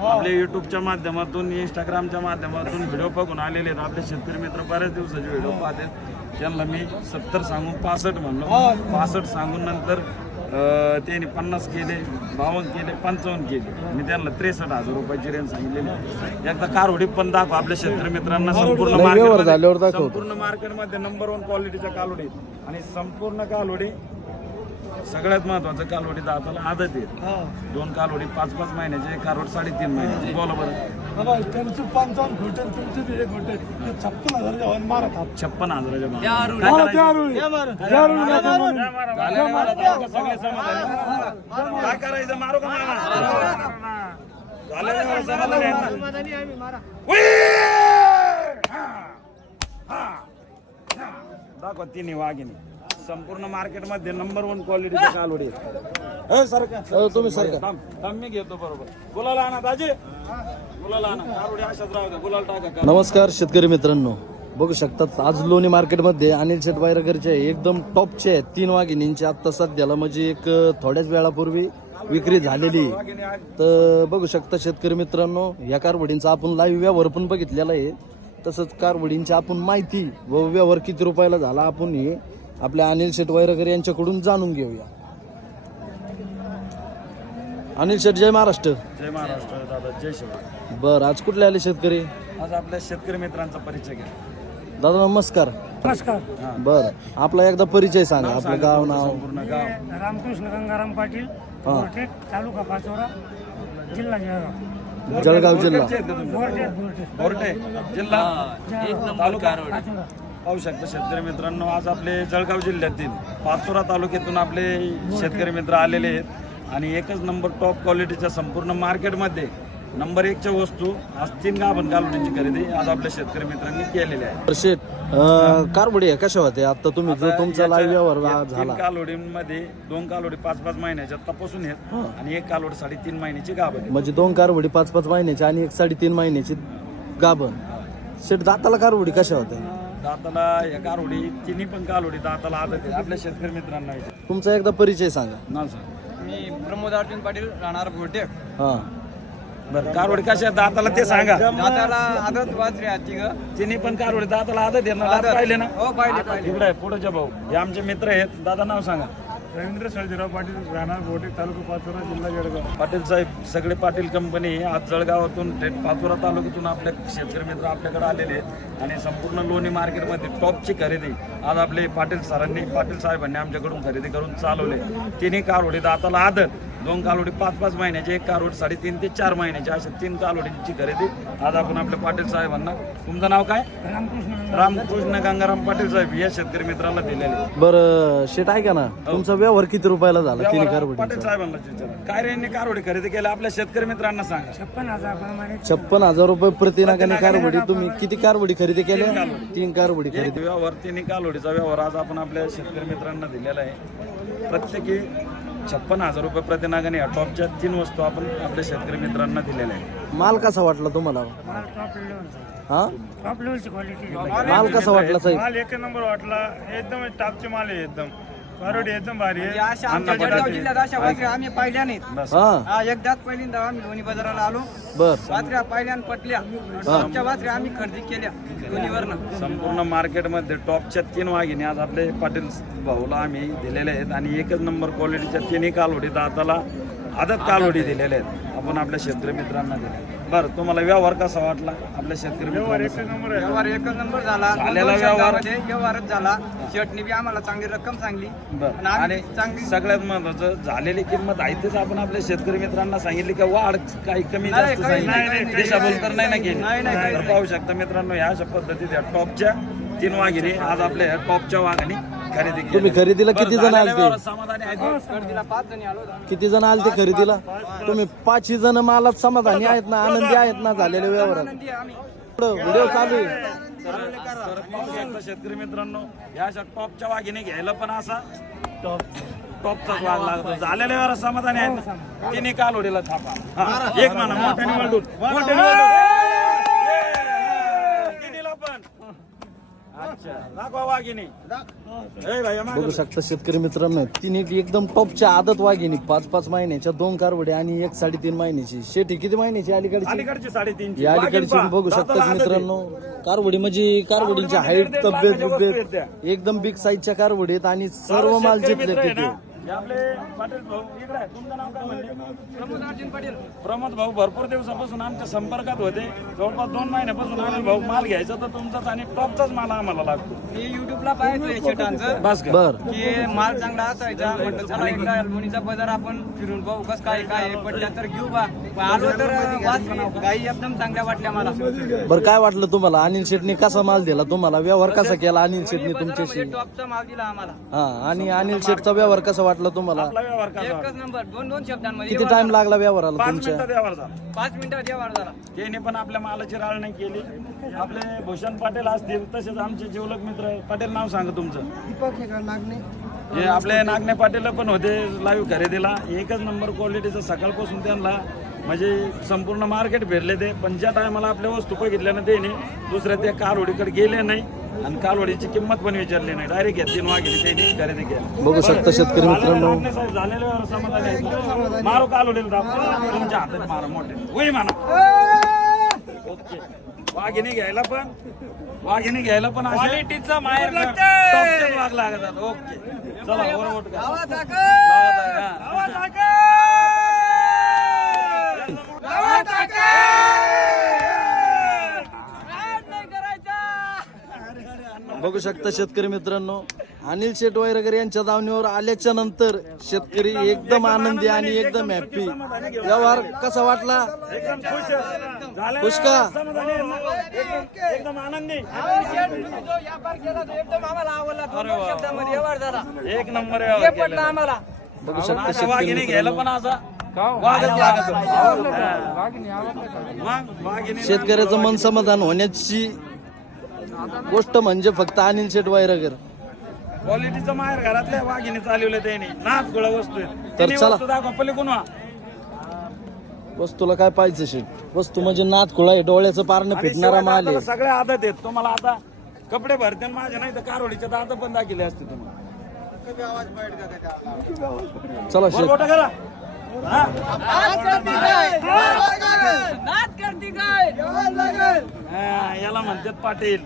आपल्या युट्यूबच्या माध्यमातून इंस्टाग्रामच्या माध्यमातून व्हिडिओ बघून आलेले आहेत आपले शेतकरी मित्र. बऱ्याच दिवसाचे व्हिडिओ पाहतात त्यांना मी सत्तर सांगून पासष्ट म्हणलो. पासष्ट सांगून नंतर त्यांनी पन्नास केले बावन्न केले पंचावन्न केले. मी त्यांना त्रेसष्ट हजार रुपयाची रेंज सांगितलेली एकदा कारवडी पण दाखव आपल्या शेतकरी मित्रांना. संपूर्ण झाल्यावर मध्ये- दाखव. संपूर्ण मार्केटमध्ये नंबर वन क्वालिटीच्या कालोडी आणि संपूर्ण कालोडी सगळ्यात महत्वाचं कालोडी दाताला आदत आहे. दोन कालोडी पाच पाच महिन्याचे एक कालोड साडेतीन महिन्याचे. बोला बरं. त्यांचे पंचावन्न तुमचे ते छप्पन हजार जेवण मारत आहात छप्पन हजाराच्या मागे. काय त्या करायचं? रुई. त्या रुई नका म्हणून. झालेलं मला तर सगळे समाधानी. काय करायचं? मारू का मारा? झालेलं मला समाधानी आहे. ना? उई! हा! हा! दाखवा तिन्ही वाघिणी. संपूर्ण मार्केटमध्ये नंबर वन क्वालिटीचे कालोडी तुम्ही. थांब थांब, मी घेतो बरोबर. गुलाला आणा दाजी. गुलाला आणा. कालोडी अशाच राहू द्या. गुलाल टाका नमस्कार शेतकरी मित्रांनो. बघू शकतात आज लोणी मार्केटमध्ये अनिल शेट वायरकरचे एकदम टॉपचे आहेत तीन वाघिणींचे आत्ता सध्याला म्हणजे एक थोड्याच वेळापूर्वी विक्री झालेली. तर बघू शकता शेतकरी मित्रांनो या कारवडींचा आपण लाईव्ह व्यवहार पण बघितलेला आहे. तसंच कारवडींची आपण माहिती व व्यवहार किती रुपयाला झाला आपण हे आपल्या अनिल शेट वायरकर यांच्याकडून जाणून घेऊया. अनिल शेट जय महाराष्ट्र. जय महाराष्ट्र दादा जय शिवराय बर आज कुठले आले शेतकरी? आज आपल्या शेतकरी मित्रांचा परिचय घ्या. दादा नमस्कार. नमस्कार. बर आपला एकदा परिचय सांगा आपलं गाव नाव. गाव. रामकृष्ण गंगाराम पाटील हा. बोरटेक तालुका पाचोरा जिल्हा जळगाव. जळगाव जिल्हा? बोरटेक बोरटेक. बोरटे जिल्हा? तालुका? पाचोरा. पाहू शकता शेतकरी मित्रांनो आज आपले जळगाव जिल्ह्यातील पाचोरा तालुक्यातून आपले शेतकरी मित्र आलेले आहेत. आणि एकच नंबर टॉप क्वालिटीच्या संपूर्ण मार्केटमध्ये नंबर एकच्या वस्तू आज तीन गाभण कालवडींची खरेदी आज आपल्या शेतकरी मित्रांनी केलेली आहे. कारवडी आहे कशा होते आता तुम्ही जो तुमचा लाईव्ह व्यवहार झाला तीन कालोडीमध्ये दोन कालोडी पाच पाच महिन्याच्या तपासून आहेत आणि एक कालोड साडेतीन महिन्याची गाभण आहे. म्हणजे दोन कारवडी पाच पाच महिन्याची आणि एक साडेतीन महिन्याची गाभण. शेट दाताला कारवडी कशा होत्या? दाताला या कारोडी तिन्ही पण कालोडी दाताला आदत आहे. आपल्या शेतकरी मित्रांना तुमचा एकदा परिचय सांगा. नाव सांग. मी प्रमोद अर्जुन पाटील राहणार भोटेक हा. बरं कारोडी कशा आहेत? दाताला ते सांगा. दाताला आदत वाचरे आती ग. तिन्ही पण कारोडी दाताला आदत आहे ना? दात पाहिले ना? हो पाहिले पाहिले. इकडे पुढच्या भाऊ हे आमचे मित्र आहेत. दादा नाव सांगा. रवींद्र सळजीराव पाटील राहणार गोटे तालुका पाचोरा जिल्हा जळगाव. पाटील साहेब सगळे पाटील कंपनी आज जळगावातून थेट पाचोरा तालुक्यातून आपल्या शेतकरी मित्र आपल्याकडे आलेले आहेत. आणि संपूर्ण लोणी मार्केटमध्ये टॉपची खरेदी आज आपले पाटील सरांनी पाटील साहेबांनी आमच्याकडून खरेदी करून चालवले. तिन्ही कारोडी दाताला आदत. दोन कालोडी पाच पाच महिन्याचे एक कालोड साडेतीन ते चार महिन्याचे अशा तीन कालोडींची खरेदी. आज आपण आपल्या पाटील साहेबांना तुमचं नाव काय? रामकृष्ण रामकृष्ण गंगाराम पाटील साहेब या शेतकरी मित्राला दिलेले. बरं शेट ऐका ना? तुमचा व्यवहार किती रुपयाला झाला? तिन्ही पाटील साहेबांना विचारा. काय रे यांनी कारवडी खरेदी केल्या आपल्या शेतकरी मित्रांना सांगा. छप्पन हजार प्रमाणे. छप्पन हजार रुपये प्रति नागाने कारवडी तुम्ही किती कारवडी खरेदी केल्या? तीन कारवडी खरेदी. व्यवहार तिन्ही कालोडीचा व्यवहार आज आपण आपल्या शेतकरी मित्रांना दिलेला आहे. प्रत्येकी छप्पन हजार रुपये प्रतिनागाने या टॉपच्या तीन वस्तू आपण आपल्या शेतकरी मित्रांना दिलेल्या आहे माल कसा वाटला तुम्हाला? हा? माल कसा वाटला साहेब? माल एक नंबर वाटला. एकदम टॉपचे माल आहे एकदम. एकदम भारी आहे. अशा आमच्या जळगाव जिल्ह्यात अशा वाचरे आम्ही पाहिल्या नाहीत. बस. हा. हा एकदाच पहिल्यांदा आम्ही लोणी बाजाराला आलो. बर. वाचऱ्या पाहिल्या आणि पटल्या. आमच्या आम्ही खरेदी केल्या लोणीवरनं संपूर्ण मार्केटमध्ये टॉपच्या तीन वाघिणी. आज आपले पाटील भाऊला आम्ही दिलेले आहेत आणि एकच नंबर क्वालिटीच्या तिन्ही कालोडी दाताला आदत कालोडी दिलेल्या आहेत. आपण आपल्या शेतकरी मित्रांना दिले बरं तुम्हाला व्यवहार कसा वाटला आपल्या शेतकरी मित्रांना. व्यवहार एकच नंबर झाला. दोन झालेला दोन व्यवहार. शब्दामध्ये व्यवहारच झाला. शेटनी बी आम्हाला चांगली रक्कम सांगली. बरं आणि आणि आम्ही चांगली सगळ्यात महत्वाचं झालेली किंमत आहे तेच आपण आपल्या शेतकरी मित्रांना सांगितली की वाढ काही कमी नाही, जास्त काही नाही, सांगितली काही दिशाभूल तर नाही ना नाही, नाही, काही तर पाहू शकता मित्रांनो ह्या अशा पद्धतीत या टॉपच्या तीन वाघिणी आज आपल्या टॉपच्या वाघाने खरेदी केली. तुम्ही खरेदीला किती जण आलते? समाधानी आहेत. जणी आलो. किती जण आलते खरेदीला? तुम्ही पाचही जण मालात समाधानी आहेत ना आनंदी आहेत ना झालेल्या व्यवहारात? पुढं व्हिडिओ चालू आहे. तर तर पाहू शकता शेतकरी मित्रांनो या अशा टॉपच्या वाघिणी घ्यायला पण असा टॉप टॉपचाच वाघ लागतो झालेल्या व्यवहारात समाधानी आहेत. ना? तिन्ही कालोडीला थापा हा, एक म्हणा मोठ्याने मोठ्याने. ये! तिन्हीला पण आणि अच्छा दाखवा वाघिणी ए भैया मागं बघू शकता शेतकरी मित्रांनो तीन एक एकदम टॉपच्या आदत वाघिणी. पाच पाच महिन्याच्या दोन कारवडे आणि एक साडेतीन महिन्याची. शेती किती महिन्याची? अलीकडची? साडेतीन या अलीकडची बघू शकता मित्रांनो कारवडी म्हणजे कारवडींची हाईट तब्येत एकदम बिग साईजच्या कारवडी आहेत आणि सर्व माल जिथले तिथे. आपले पाटील भाऊ इकडे आहे. तुमचं नाव काय म्हणले? प्रमोद अर्जुन पाटील. प्रमोद भाऊ भरपूर दिवसापासून आमच्या संपर्कात होते. जवळपास दोन महिन्यापासून आम्ही भाऊ माल घ्यायचा तर तुमचाच आणि टॉपचाच माल आम्हाला लागतो. मी युट्यूबला पाहायचो शेटांचं बस का बर. की माल चांगला असायचा. म्हटलं चला एकदा बाजार आपण फिरून पाहू कस काय काय आहे. पडल्या तर घेऊ बा. पण आलो तर वाच गाई एकदम चांगल्या वाटल्या मला. बर काय वाटलं तुम्हाला? अनिल शेटने कसा माल दिला तुम्हाला? व्यवहार कसा केला अनिल शेटने तुमच्याशी? बाजारामध्ये टॉपचा माल दिला आम्हाला. हा आणि अनिल शेटचा व्यवहार कसा वाटला तुम्हाला? आपला व्यवहार कसा एकच नंबर दोन दोन शब्दांमध्ये. किती टाइम लागला व्यवहाराला पाच तुमच्या? मिनिटात व्यवहार झाला. पाच मिनिटात व्यवहार झाला. त्याने पण आपल्या मालाची राळ नाही केली. आपले भूषण पाटील असतील तसेच आमचे जीवलक मित्र पाटील नाव सांगा तुमचं. हे आपले नागणे पाटील पण होते लाईव्ह खरेदीला. एकच नंबर क्वालिटीचं सकाळपासून त्यांना म्हणजे संपूर्ण मार्केट फिरले ते. पण ज्या टायमाला आपल्या वस्तू बघितल्या ना त्याने दुसऱ्या त्या कालवडीकडे गेले नाही. आणि कालवडीची किंमत पण विचारली नाही. डायरेक्ट घेतली वागिली त्यांनी खरेदी केली. बघू शकता शेतकरी मित्रांनो. झालेले समाधानी. मारू कालवडीला दाब. तुमच्या हातात मारा मोठे. उई म्हणा. ओके. वाघिणी घ्यायला पण वाघिणी घ्यायला पण क्वालिटीचा माहेर वाघ लागतात. ओके. चला बरोबर का? आवाज लावा टाका. बघू शकता शेतकरी मित्रांनो. अनिल शेट वगैरे यांच्या दावणीवर आल्याच्यानंतर शेतकरी एकदम आनंदी आणि एकदम हॅप्पी व्यवहार कसा वाटला? एकदम खुश. का? एकदम- आनंदी. एक नंबर हे. आम्हाला. बघू शकता अशा शेतकरी घ्यायला पण असा शेतकऱ्याचं मन समाधान होण्याची गोष्ट म्हणजे फक्त अनिल शेट वायरगर क्वालिटीचं माहेर घरातल्या वाघिणी चालवले त्यांनी. नाच गोळा वस्तू आहे त्यांनी चला. वस्तू दाखवा पलीकडून व्हा. वस्तूला काय पाहिजे शेट? वस्तू म्हणजे नाथ खुळा आहे डोळ्याचं पारणं आणि फिटणारा शिवाय माल आहे. सगळे आदत आहेत. तुम्हाला आता कपडे भरते आणि माझ्या नाही तर कारवडीच्या दात पण दाखिले असते तुम्हाला. चला शेट. करा. याला म्हणतात पाटील.